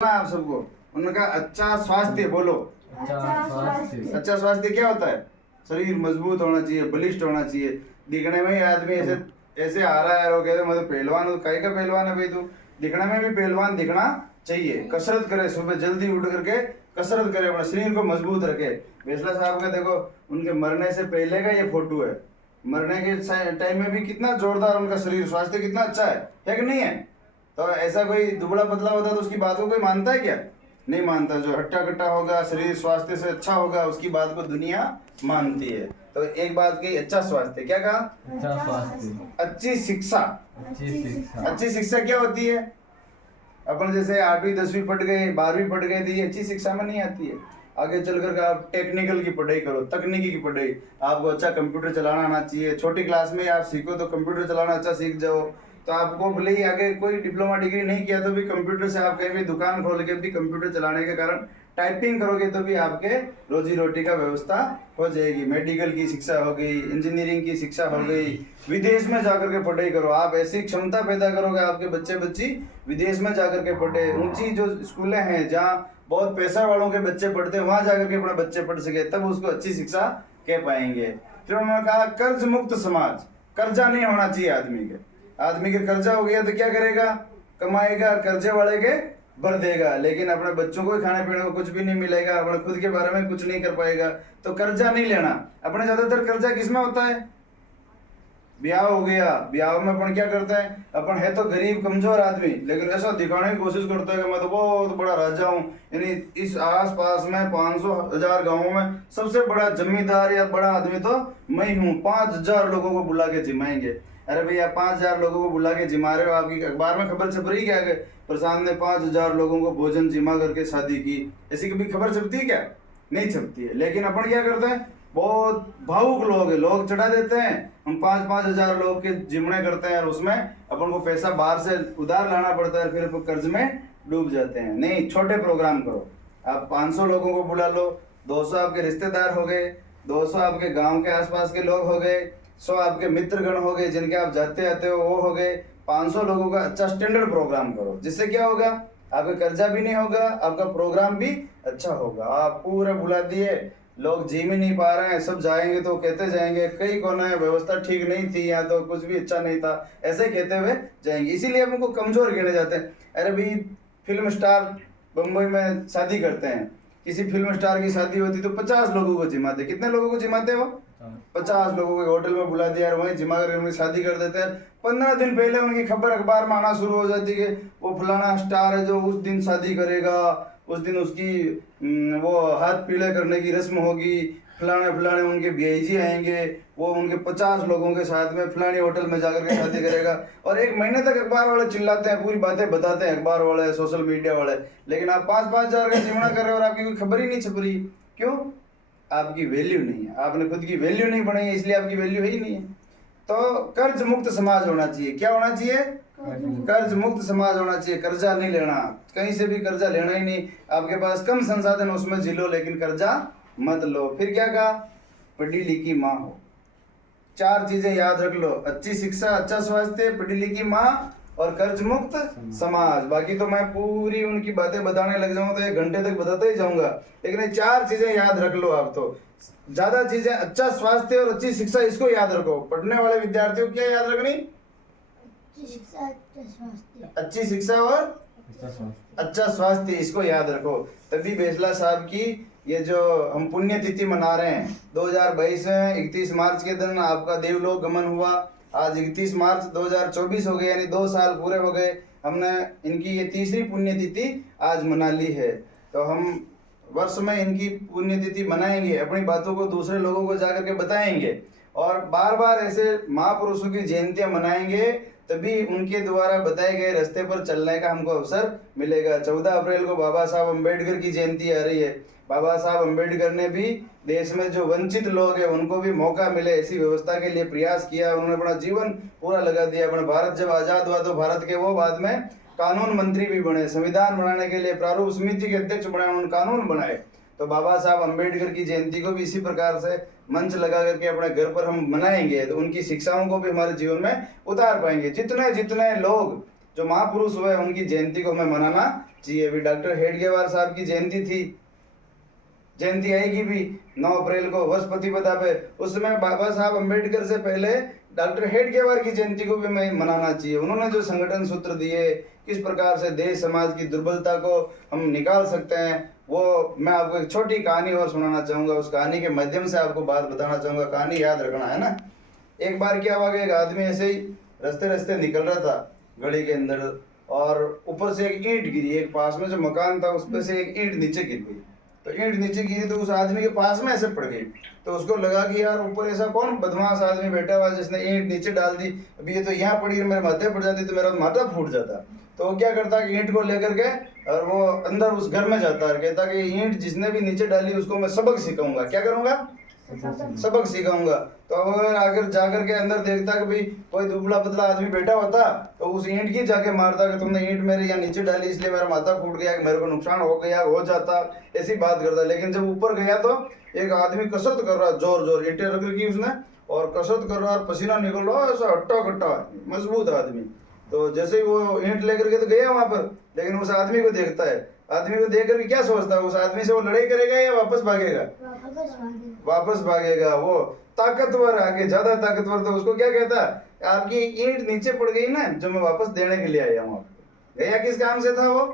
आप सबको उनका अच्छा स्वास्थ्य बोलो। अच्छा स्वास्थ्य क्या होता है? शरीर मजबूत होना चाहिए, बलिष्ठ होना चाहिए। दिखने में ही आदमी ऐसे ऐसे आ रहा है, वो कहते मैं तो पहलवान हूँ। काहे का पहलवान है भाई तू? दिखने में भी पहलवान दिखना चाहिए। कसरत करे, सुबह जल्दी उठ करके कसरत करे, अपना शरीर को मजबूत रखे। फैसला साहब का देखो, उनके मरने से पहले का ये फोटो है। मरने के टाइम में भी कितना जोरदार उनका शरीर, स्वास्थ्य कितना अच्छा है कि नहीं है? तो ऐसा कोई दुबला पतला होता तो उसकी बात को कोई मानता है क्या? नहीं मानता। जो हट्टा कट्टा होगा, शरीर स्वास्थ्य से अच्छा होगा, उसकी बात को दुनिया मानती है। तो एक बात की, अच्छा स्वास्थ्य, क्या कहा? अच्छा स्वास्थ्य, अच्छी शिक्षा। अच्छी शिक्षा। अच्छी शिक्षा क्या होती है? अपन जैसे 8वीं 10वीं पढ़ गए, 12वीं पढ़ गए, तो ये अच्छी शिक्षा में नहीं आती है। आगे चल कर आप टेक्निकल की पढ़ाई करो, तकनीकी की पढ़ाई। आपको अच्छा कंप्यूटर चलाना आना चाहिए। छोटी क्लास में आप सीखो तो कंप्यूटर चलाना अच्छा सीख जाओ। तो आपको भले ही आगे कोई डिप्लोमा डिग्री नहीं किया तो भी कंप्यूटर से आप कहीं भी दुकान खोल के भी कंप्यूटर चलाने के कारण टाइपिंग करोगे तो भी आपके रोजी रोटी का व्यवस्था हो जाएगी। मेडिकल की शिक्षा हो गई, इंजीनियरिंग की शिक्षा हो गई। विदेश में जाकर के पढ़ाई करो, आप ऐसी क्षमता पैदा करोगे आपके बच्चे बच्ची विदेश में जाकर के पढ़े। ऊंची जो स्कूलें हैं जहाँ बहुत पैसा वालों के बच्चे पढ़ते हैं, वहां जाकर के अपने बच्चे पढ़ सके, तब उसको अच्छी शिक्षा कह पाएंगे। फिर उन्होंने कहा कर्ज मुक्त समाज। कर्जा नहीं होना चाहिए आदमी के। आदमी के कर्जा हो गया तो क्या करेगा? कमाएगा, कर्जे वाले के भर देगा, लेकिन अपने बच्चों को खाने पीने को कुछ भी नहीं मिलेगा, अपने खुद के बारे में कुछ नहीं कर पाएगा। तो कर्जा नहीं लेना। अपने ज्यादातर कर्जा किसमें होता है? ब्याह हो गया, ब्याह में अपन क्या करते हैं? अपन है तो गरीब कमजोर आदमी, लेकिन ऐसा दिखाने की कोशिश करता है कि मैं तो बहुत बड़ा राजा हूँ। यानी इस आस पास में 500,000 गाँवों में सबसे बड़ा जमींदार या बड़ा आदमी तो मैं हूँ। 5,000 लोगों को बुला के जिमाएंगे। अरे भैया, 5,000 लोगों को बुला के जिमा रहे हो, आपकी अखबार में खबर छप रही क्या? प्रशांत ने 5,000 लोगों को भोजन जिमा करके शादी की। ऐसी कभी खबर छपती है क्या? नहीं छपती है। लेकिन अपन क्या करते हैं? बहुत भावुक लोग है, लोग चढ़ा देते हैं। हम 5,000 लोग के जिमने करते हैं और उसमें अपन को पैसा बाहर से उधार लाना पड़ता है, फिर कर्ज में डूब जाते हैं। नहीं, छोटे प्रोग्राम करो। आप 500 लोगों को बुला लो, 200 आपके रिश्तेदार हो गए, 200 आपके गांव के आसपास के लोग हो गए, 100 आपके मित्रगण हो गए जिनके आप जाते आते हो वो हो गए। 500 लोगों का अच्छा स्टैंडर्ड प्रोग्राम करो, जिससे क्या होगा? आपका कर्जा भी नहीं होगा, आपका प्रोग्राम भी अच्छा होगा। आप पूरे बुला दिए, लोग जी में नहीं पा रहे हैं, सब जाएंगे तो कहते जाएंगे कई कोने व्यवस्था ठीक नहीं थी, यहाँ तो कुछ भी अच्छा नहीं था, ऐसे कहते हुए जाएंगे। इसीलिए हम उनको कमजोर गिने जाते हैं। अरे भाई, फिल्म स्टार बम्बई में शादी करते हैं, किसी फिल्म स्टार की शादी होती तो 50 लोगों को जिमाते। कितने लोगों को जिमाते हो? 50 लोगों को होटल में बुला दिया और वहीं जिमा करके उनकी शादी कर देते हैं। 15 दिन पहले उनकी खबर अखबार में आना शुरू हो जाती है कि वो फलाना स्टार है जो उस दिन शादी करेगा, उस दिन उसकी वो हाथ पीले करने की रस्म होगी, फलाने फलाने उनके भैया आएंगे, वो उनके 50 लोगों के साथ में फलानी होटल में जाकर के शादी करेगा। और 1 महीने तक अखबार वाले चिल्लाते हैं, पूरी बातें बताते हैं अखबार वाले, सोशल मीडिया वाले। लेकिन आप 5-5 हजार का जिमना कर रहे हो और आपकी कोई खबर ही नहीं छप रही। क्यों? आपकी वैल्यू नहीं है, आपने खुद की वैल्यू नहीं बनाई है, इसलिए आपकी वैल्यू ही नहीं है। तो कर्ज मुक्त समाज होना चाहिए। क्या होना चाहिए? कर्ज मुक्त समाज होना चाहिए। कर्जा नहीं लेना, कहीं से भी कर्जा लेना ही नहीं। आपके पास कम संसाधन उसमें जिलो, लेकिन कर्जा मत लो। फिर क्या कहा? पढ़ी लिखी माँ हो। 4 चीजें याद रख लो: अच्छी शिक्षा, अच्छा स्वास्थ्य, पढ़ी लिखी माँ और कर्ज मुक्त समाज। बाकी तो मैं पूरी उनकी बातें बताने लग जाऊं तो 1 घंटे तक बताते ही जाऊंगा, लेकिन ये 4 चीजें याद रख लो आप। तो ज्यादा चीजें, अच्छा स्वास्थ्य और अच्छी शिक्षा, इसको याद रखो। पढ़ने वाले विद्यार्थियों को क्या याद रखनी? अच्छी शिक्षा और अच्छा स्वास्थ्य, इसको याद रखो। तभी फैसला साहब की ये जो हम पुण्यतिथि मना रहे हैं 2022 में 31 मार्च के दिन आपका देवलोक गमन हुआ। आज 31 मार्च 2024 हो गए, यानी 2 साल पूरे हो गए। हमने इनकी ये तीसरी पुण्यतिथि आज मना ली है। तो हम वर्ष में इनकी पुण्यतिथि मनाएंगे, अपनी बातों को दूसरे लोगों को जाकर के बताएंगे और बार बार ऐसे महापुरुषों की जयंतियां मनाएंगे, तभी उनके द्वारा बताए गए रास्ते पर चलने का हमको अवसर मिलेगा। 14 अप्रैल को बाबा साहब अम्बेडकर की जयंती आ रही है। बाबा साहब अम्बेडकर ने भी देश में जो वंचित लोग हैं उनको भी मौका मिले ऐसी व्यवस्था के लिए प्रयास किया। उन्होंने अपना जीवन पूरा लगा दिया। अपना भारत जब आजाद हुआ तो भारत के वो बाद में कानून मंत्री भी बने, संविधान बनाने के लिए प्रारूप समिति के अध्यक्ष बने, उन्होंने कानून बनाए। तो बाबा साहब अम्बेडकर की जयंती को भी इसी प्रकार से मंच लगा करके अपने घर पर हम मनाएंगे, तो उनकी शिक्षाओं को भी हमारे जीवन में उतार पाएंगे। जितने जितने लोग जो महापुरुष हुए उनकी जयंती को हमें मनाना जी अभी डॉक्टर हेडगेवार साहब की जयंती थी, जयंती आएगी भी 9 अप्रैल को वर्षपति पता पे, उस समय बाबा साहब अम्बेडकर से पहले डॉक्टर हेडगेवार की जयंती को भी मैं मनाना चाहिए। उन्होंने जो संगठन सूत्र दिए, किस प्रकार से देश समाज की दुर्बलता को हम निकाल सकते हैं, वो मैं आपको एक छोटी कहानी और सुनाना चाहूंगा। उस कहानी के माध्यम से आपको बात बताना चाहूंगा, कहानी याद रखना है ना। एक बार क्या हुआ कि एक आदमी ऐसे ही रास्ते रास्ते निकल रहा था गली के अंदर, और ऊपर से एक ईंट गिरी, एक पास में जो मकान था उस पे से एक ईंट नीचे गिर गई। तो ईंट नीचे गिरी तो उस आदमी के पास में ऐसे पड़ गई, तो उसको लगा कि यार ऊपर ऐसा कौन बदमाश आदमी बैठा हुआ है जिसने ईंट नीचे डाल दी, अभी ये तो यहाँ पड़ी, मेरे माथे पड़ जाती तो मेरा माथा फूट जाता। तो वो क्या करता कि ईंट को लेकर के और वो अंदर उस घर में जाता और कहता कि ईंट जिसने भी नीचे डाली उसको मैं सबक सिखाऊंगा। क्या करूंगा? सबक सिखाऊंगा। तो अब अगर आकर जाकर के अंदर देखता कि भाई कोई दुबला पतला आदमी बैठा होता तो उस ईंट की जाके मारता कि तुमने ईंट मेरे यहाँ नीचे डाली इसलिए मेरा माथा फूट गया, मेरे को नुकसान हो गया, हो जाता, ऐसी बात करता। लेकिन जब ऊपर गया तो एक आदमी कसरत कर रहा, जोर जोर ईंटें रख रखी उसने और कसरत कर रहा, पसीना निकल रहा, ऐसा हट्टा कट्टा मजबूत आदमी। तो जैसे ही वो ईंट लेकर के तो गया वहां पर, लेकिन उस आदमी को देखता है, आदमी को देख करके क्या सोचता है, उस आदमी से वो लड़ाई करेगा या वापस भागेगा? वापस भागेगा। वो ताकतवर आगे ज्यादा ताकतवर, तो उसको क्या कहता, आपकी ईंट नीचे पड़ गई ना जो मैं वापस देने के लिए आया हूँ। गया किस काम से था वो?